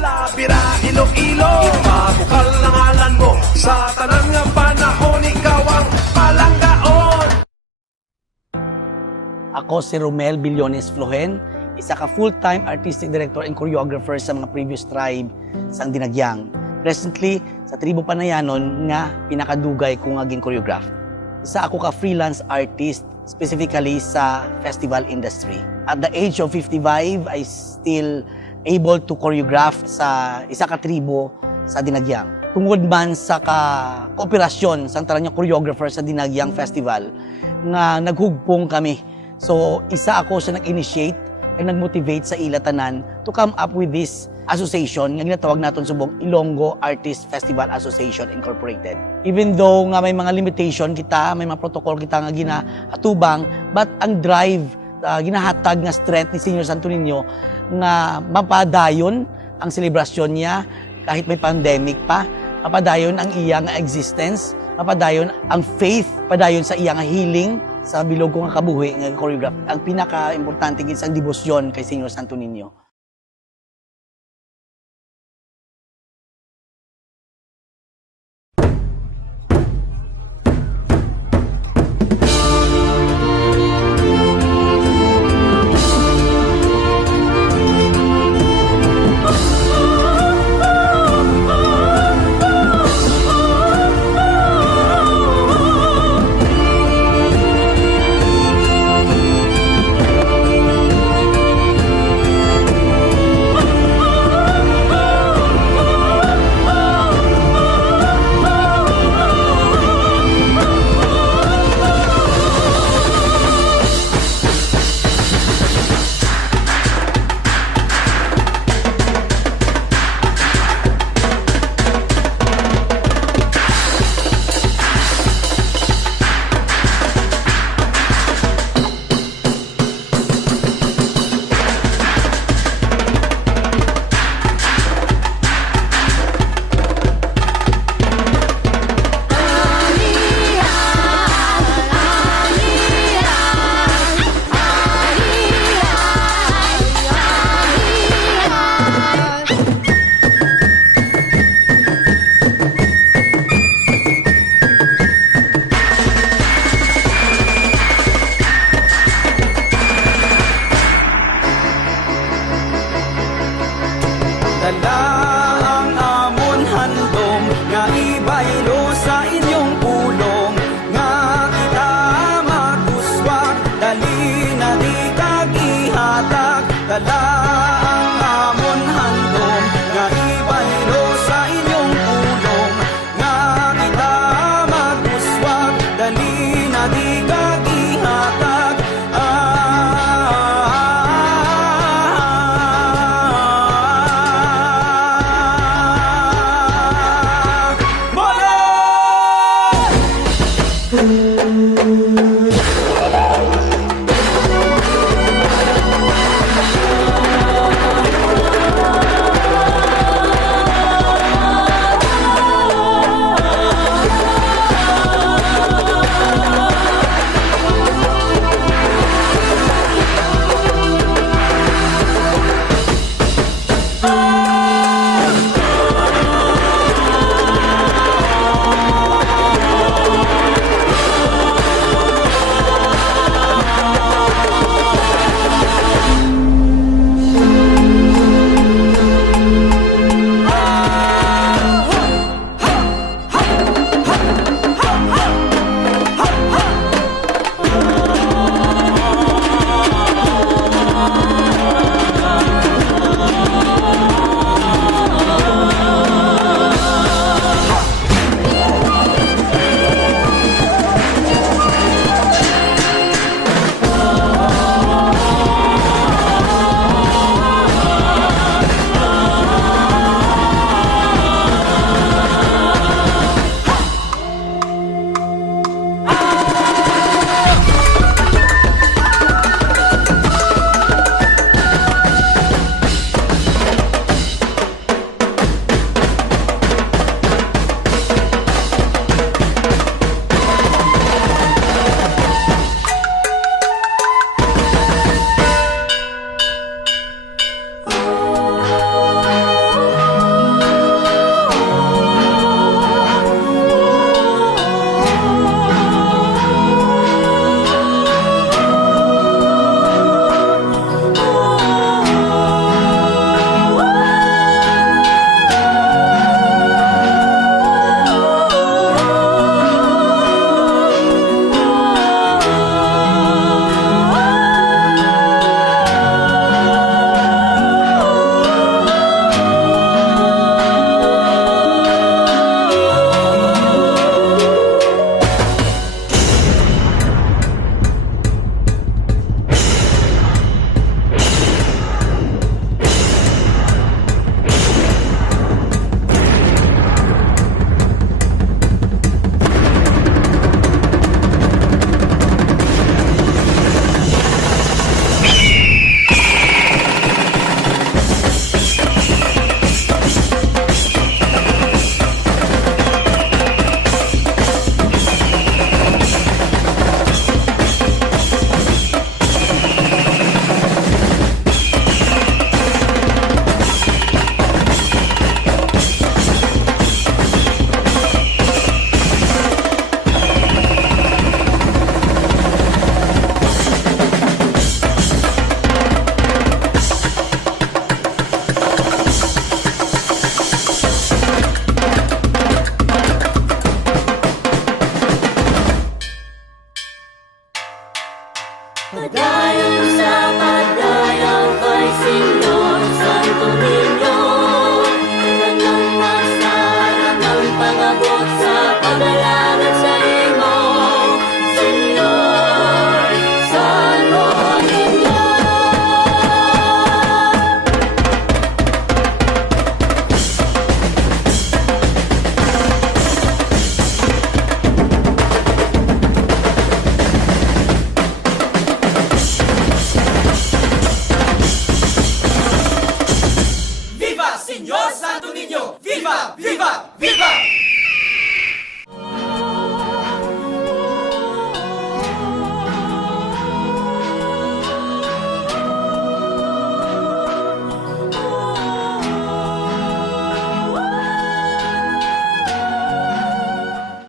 Mula Bira, Iloilo, ipabukal ng ngalan mo. Sa tanang nga panahon, ikaw ang palanggaon. Ako si Romel Billones Flohen, isa ka full-time artistic director and choreographer sa mga previous tribe sa Dinagyang. Presently, sa Tribu Panayanon nga pinakadugay ko nga gin choreograph. Isa ako ka freelance artist, specifically sa festival industry. At the age of 55, I still able to choreograph sa isa ka tribo sa Dinagyang. Tungod man sa kooperasyon sa tarang choreographer sa Dinagyang Festival nga naghugpong kami. So isa ako sa nag-initiate ay nag-motivate sa ila tanan to come up with this association nga ginatawag naton subong Ilonggo Artist Festival Association Incorporated. Even though nga may mga limitation kita, may mga protocol kita nga ginaatubang, but ang drive ginahatag nga strength ni Senior Santo Niño nga mapadayon ang selebrasyon niya kahit may pandemic pa, mapadayon ang iya nga existence, mapadayon ang faith, padayon sa iya nga healing sa bilog ko nga kabuhi nga choreograph. Ang pinaka-importante gid ang debosyon kay Senior Santo Niño. Dala ang amon handom nga ibaylo sa inyong pulong nga kita maguswak dali na di kagihatag. Dala ang amon handom nga ibaylo sa inyong pulong nga kita maguswak dali na di kagihatag. Viva! Viva!